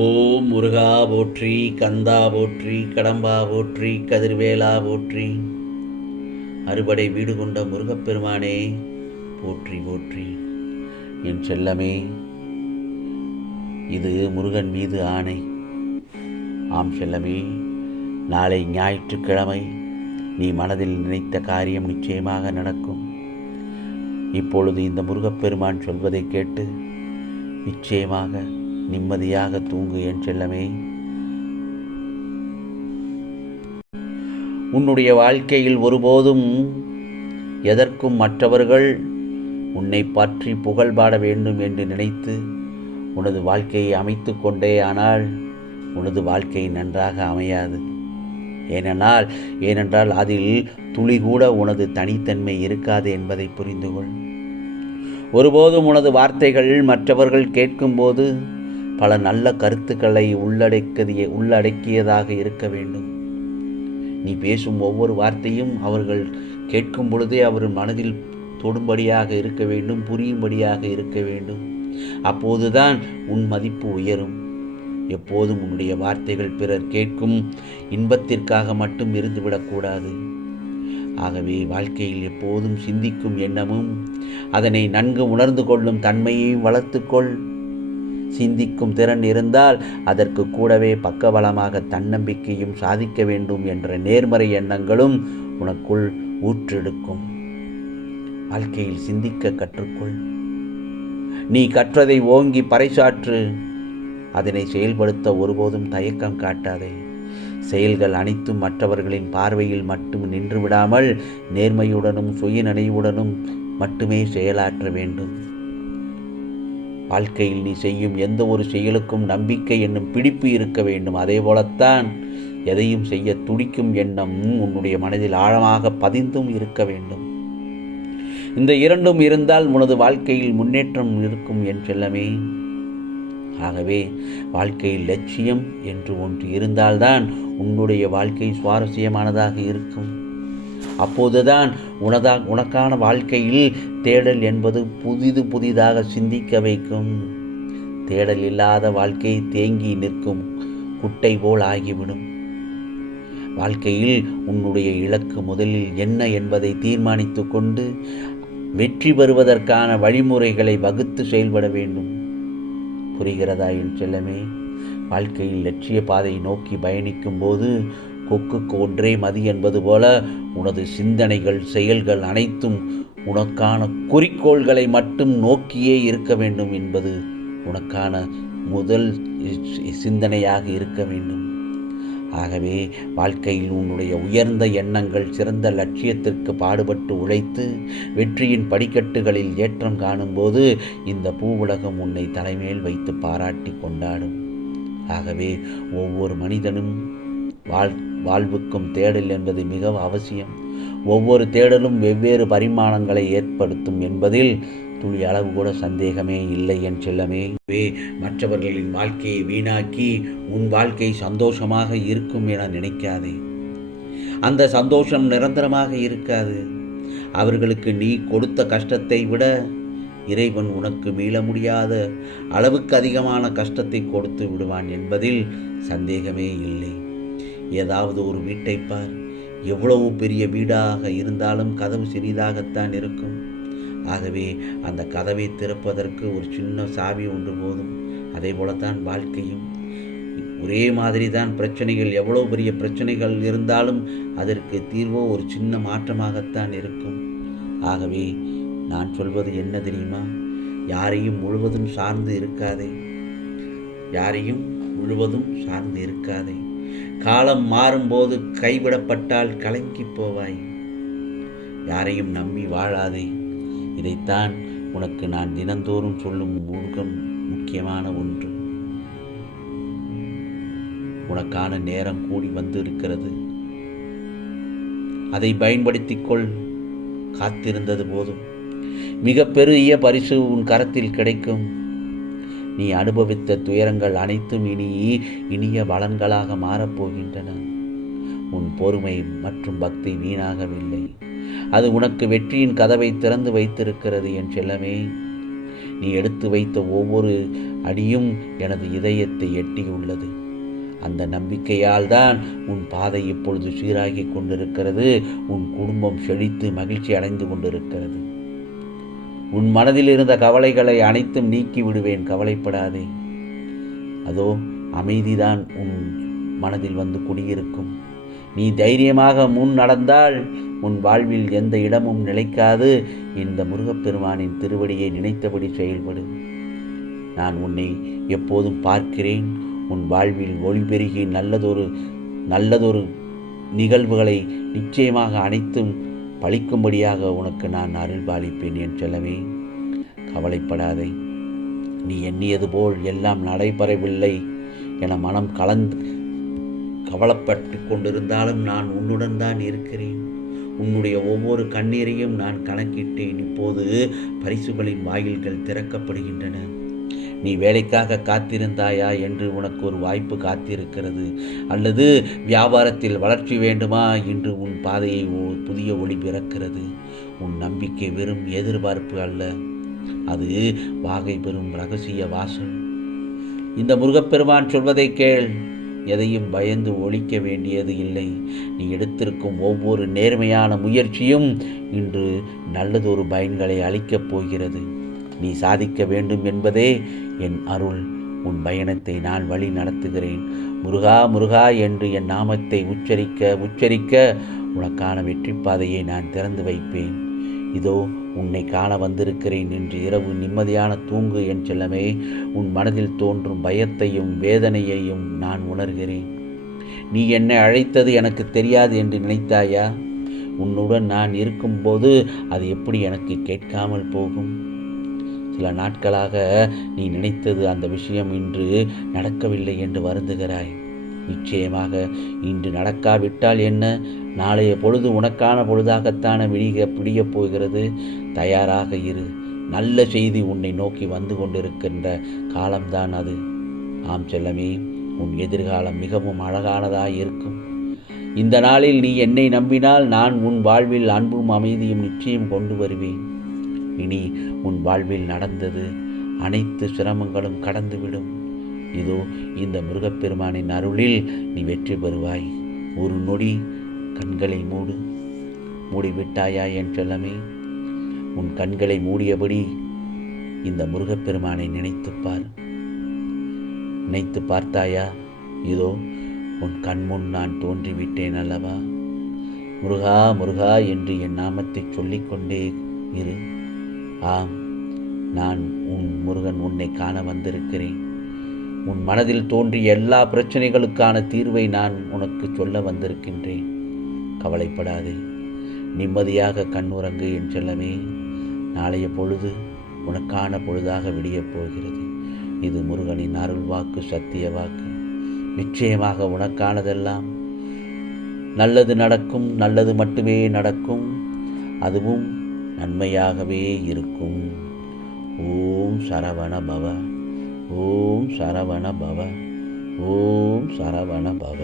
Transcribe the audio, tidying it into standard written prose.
ஓம் முருகா போற்றி, கந்தா போற்றி, கடம்பா போற்றி, கதிர்வேலா போற்றி. அறுபடை வீடு கொண்ட முருகப்பெருமானே போற்றி போற்றி. என் செல்லமே, இது முருகன் மீது ஆணை. ஆம் செல்லமே, நாளை ஞாயிற்றுக்கிழமை நீ மனதில் நினைத்த காரியம் நிச்சயமாக நடக்கும். இப்பொழுது இந்த முருகப்பெருமான் சொல்வதை கேட்டு நிச்சயமாக நிம்மதியாக தூங்கு என் செல்லமே. உன்னுடைய வாழ்க்கையில் ஒருபோதும் எதற்கும் மற்றவர்கள் உன்னை பற்றி புகழ் பாட வேண்டும் என்று நினைத்து உனது வாழ்க்கையை அமைத்து கொண்டே, ஆனால் உனது வாழ்க்கை நன்றாக அமையாது. ஏனென்றால் அதில் துளி கூட உனது தனித்தன்மை இருக்காது என்பதை புரிந்து கொள். ஒருபோதும் உனது வார்த்தைகள் மற்றவர்கள் கேட்கும்போது பல நல்ல கருத்துக்களை உள்ளடக்கியதாக இருக்க வேண்டும். நீ பேசும் ஒவ்வொரு வார்த்தையும் அவர்கள் கேட்கும் பொழுதே அவர் மனதில் தொடும்படியாக இருக்க வேண்டும், புரியும்படியாக இருக்க வேண்டும். அப்போதுதான் உன் மதிப்பு உயரும். எப்போதும் உன்னுடைய வார்த்தைகள் பிறர் கேட்கும் இன்பத்திற்காக மட்டும் இருந்துவிடக்கூடாது. ஆகவே வாழ்க்கையில் எப்போதும் சிந்திக்கும் எண்ணமும் அதனை நன்கு உணர்ந்து கொள்ளும் தன்மையையும் வளர்த்துக்கொள். சிந்திக்கும் திறன் இருந்தால் அதற்கு கூடவே பக்கபலமாக தன்னம்பிக்கையும் சாதிக்க வேண்டும் என்ற நேர்மறை எண்ணங்களும் உனக்குள் ஊற்றெடுக்கும். வாழ்க்கையில் சிந்திக்க கற்றுக்கொள். நீ கற்றதை ஓங்கி பறைசாற்று. அதனை செயல்படுத்த ஒருபோதும் தயக்கம் காட்டாதே. செயல்கள் அனைத்தும் மற்றவர்களின் பார்வையில் மட்டும் நின்று விடாமல் நேர்மையுடனும் சுயநினைவுடனும் மட்டுமே செயலாற்ற வேண்டும். வாழ்க்கையில் நீ செய்யும் எந்த ஒரு செயலுக்கும் நம்பிக்கை என்னும் பிடிப்பு இருக்க வேண்டும். அதே போலத்தான் எதையும் செய்ய துடிக்கும் எண்ணம் உன்னுடைய மனதில் ஆழமாக பதிந்தும் இருக்க வேண்டும். இந்த இரண்டும் இருந்தால் உனது வாழ்க்கையில் முன்னேற்றம் இருக்கும் என் செல்லமே. ஆகவே வாழ்க்கையில் லட்சியம் என்று ஒன்று இருந்தால்தான் உன்னுடைய வாழ்க்கை சுவாரஸ்யமானதாக இருக்கும். அப்போதுதான் உனக்கான வாழ்க்கையில் தேடல் என்பது புதிதாக சிந்திக்க வைக்கும். தேடல் இல்லாத வாழ்க்கை தேங்கி நிற்கும் குட்டை போல் ஆகிவிடும். வாழ்க்கையில் உன்னுடைய இலக்கு முதலில் என்ன என்பதை தீர்மானித்து கொண்டு வெற்றி பெறுவதற்கான வழிமுறைகளை வகுத்து செயல்பட வேண்டும். புரிகிறதா என் செல்லமே? வாழ்க்கையில் லட்சிய பாதையை நோக்கி பயணிக்கும் போது கொக்குக்கு ஒன்றே மதி என்பது போல உனது சிந்தனைகள், செயல்கள் அனைத்தும் உனக்கான குறிக்கோள்களை மட்டும் நோக்கியே இருக்க வேண்டும் என்பது உனக்கான முதல் சிந்தனையாக இருக்க வேண்டும். ஆகவே வாழ்க்கையில் உன்னுடைய உயர்ந்த எண்ணங்கள் சிறந்த லட்சியத்திற்கு பாடுபட்டு உழைத்து வெற்றியின் படிக்கட்டுகளில் ஏற்றம் காணும்போது இந்த பூவுலகம் உன்னை தலைமேல் வைத்து பாராட்டி கொண்டாடும். ஆகவே ஒவ்வொரு மனிதனும் வாழ்வுக்கும் தேடல் என்பது மிக அவசியம். ஒவ்வொரு தேடலும் வெவ்வேறு பரிமாணங்களை ஏற்படுத்தும் என்பதில் துளி அளவு கூட சந்தேகமே இல்லை என் செல்லமே. மற்றவர்களின் வாழ்க்கையை வீணாக்கி உன் வாழ்க்கை சந்தோஷமாக இருக்கும் என நினைக்காதே. அந்த சந்தோஷம் நிரந்தரமாக இருக்காது. அவர்களுக்கு நீ கொடுத்த கஷ்டத்தை விட இறைவன் உனக்கு மீள முடியாத அளவுக்கு அதிகமான கஷ்டத்தை கொடுத்து விடுவான் என்பதில் சந்தேகமே இல்லை. ஏதாவது ஒரு வீட்டை பார். எவ்வளவு பெரிய வீடாக இருந்தாலும் கதவு சிறிதாகத்தான் இருக்கும். ஆகவே அந்த கதவை திறப்பதற்கு ஒரு சின்ன சாவி ஒன்று போதும். அதே போலத்தான் வாழ்க்கையும் ஒரே மாதிரி தான். பிரச்சனைகள் எவ்வளவு பெரிய பிரச்சனைகள் இருந்தாலும் அதற்கு தீர்வோ ஒரு சின்ன மாற்றமாகத்தான் இருக்கும். ஆகவே நான் சொல்வது என்ன தெரியுமா? யாரையும் முழுவதும் சார்ந்து இருக்காதே. காலம் மாறும்போது கைவிடப்பட்டால் கலங்கி போவாய். யாரையும் நம்பி வாழாதே. இதைத்தான் உனக்கு நான் தினந்தோறும் சொல்லும் முக்கியமான ஒன்று. உனக்கான நேரம் கூடி வந்து இருக்கிறது. அதை பயன்படுத்திக் கொள். காத்திருந்தது போதும். மிக பெரிய பரிசு உன் கரத்தில் கிடைக்கும். நீ அனுபவித்த துயரங்கள் அனைத்தும் இனிய பலன்களாக மாறப்போகின்றன. உன் பொறுமை மற்றும் பக்தி வீணாகவில்லை. அது உனக்கு வெற்றியின் கதவை திறந்து வைத்திருக்கிறது என் செல்லமே. நீ எடுத்து வைத்த ஒவ்வொரு அடியும் எனது இதயத்தை எட்டியுள்ளது. அந்த நம்பிக்கையால் தான் உன் பாதை இப்பொழுது சீராகி கொண்டிருக்கிறது. உன் குடும்பம் செழித்து மகிழ்ச்சி அடைந்து கொண்டிருக்கிறது. உன் மனதில் இருந்த கவலைகளை அனைத்தும் நீக்கி விடுவேன், கவலைப்படாதே. அதோ அமைதிதான் உன் மனதில் வந்து குடியிருக்கும். நீ தைரியமாக முன் நடந்தால் உன் வாழ்வில் எந்த இடமும் நிலைக்காது. இந்த முருகப்பெருமானின் திருவடியை நினைத்தபடி செயல்படு. நான் உன்னை எப்போதும் பார்க்கிறேன். உன் வாழ்வில் ஒளி பெருகி நல்லதொரு நிகழ்வுகளை நிச்சயமாக அனைத்தும் பழிக்கும்படியாக உனக்கு நான் அருள் பாலிப்பேன் என் செல்லமே. கவலைப்படாதே. நீ எண்ணியது போல் எல்லாம் நடைபெறவில்லை என மனம் கவலைப்பட்டு கொண்டிருந்தாலும் நான் உன்னுடன் தான் இருக்கிறேன். உன்னுடைய ஒவ்வொரு கண்ணீரையும் நான் கணக்கிட்டேன். இப்போது பரிசுகளின் வாயில்கள் திறக்கப்படுகின்றன. நீ வேலைக்காக காத்திருந்தாயா என்று உனக்கு ஒரு வாய்ப்பு காத்திருக்கிறது. அல்லது வியாபாரத்தில் வளர்ச்சி வேண்டுமா என்று உன் பாதையை புதிய ஒளி பிறக்கிறது. உன் நம்பிக்கை வெறும் எதிர்பார்ப்பு அல்ல, அது வாகை பெறும் ரகசிய வாசல். இந்த முருகப்பெருமான் சொல்வதை கேள். எதையும் பயந்து ஒழிக்க வேண்டியது இல்லை. நீ எடுத்திருக்கும் ஒவ்வொரு நேர்மையான முயற்சியும் இன்று நல்லதொரு பயன்களை அளிக்கப் போகிறது. நீ சாதிக்க வேண்டும் என்பதே என் அருள். உன் பயணத்தை நான் வழி நடத்துகிறேன். முருகா முருகா என்று என் நாமத்தை உச்சரிக்க உனக்கான வெற்றி பாதையை நான் திறந்து வைப்பேன். இதோ உன்னை காண வந்திருக்கிறேன். இன்று இரவு நிம்மதியான தூங்கு என் செல்லமே. உன் மனதில் தோன்றும் பயத்தையும் வேதனையையும் நான் உணர்கிறேன். நீ என்னை அழைத்தது எனக்கு தெரியாது என்று நினைத்தாயா? உன்னுடன் நான் இருக்கும்போது அது எப்படி எனக்கு கேட்காமல் போகும்? சில நாட்களாக நீ நினைத்தது அந்த விஷயம் இன்று நடக்கவில்லை என்று வருந்துகிறாய். நிச்சயமாக இன்று நடக்காவிட்டால் என்ன, நாளைய பொழுது உனக்கான பொழுதாகத்தான பிடியப் போகிறது. தயாராக இரு. நல்ல செய்தி உன்னை நோக்கி வந்து கொண்டிருக்கின்ற காலம்தான் அது. ஆம் செல்லமே, உன் எதிர்காலம் மிகவும் அழகானதாய் இருக்கும். இந்த நாளில் நீ என்னை நம்பினால் நான் உன் வாழ்வில் அன்பும் அமைதியும் நிச்சயம் கொண்டு வருவேன். இனி உன் வாழ்வில் நடந்தது அனைத்து சிரமங்களும் கடந்துவிடும். இதோ இந்த முருகப்பெருமானின் அருளில் நீ வெற்றி பெறுவாய். ஒரு நொடி கண்களை மூடிவிட்டாயா என் செல்லமே? உன் கண்களை மூடியபடி இந்த முருகப்பெருமானை நினைத்து பார்த்தாயா? இதோ உன் கண்முன் நான் தோன்றிவிட்டேன் அல்லவா? முருகா முருகா என்று என் நாமத்தை சொல்லிக்கொண்டே இரு. ஆம், நான் உன் முருகன் உன்னை காண வந்திருக்கிறேன். உன் மனதில் தோன்றிய எல்லா பிரச்சனைகளுக்கான தீர்வை நான் உனக்கு சொல்ல வந்திருக்கின்றேன். கவலைப்படாதே. நிம்மதியாக கண்ணுறங்கு என் செல்லமே. நாளைய பொழுது உனக்கான பொழுதாக விடியப் போகிறது. இது முருகனின் அருள் வாக்கு, சத்திய வாக்கு. நிச்சயமாக உனக்கானதெல்லாம் நல்லது நடக்கும். நல்லது மட்டுமே நடக்கும். அதுவும் நன்மையாகவே இருக்கும். ஓம் சரவண பவ. ஓம் சரவண பவ. ஓம் சரவண பவ.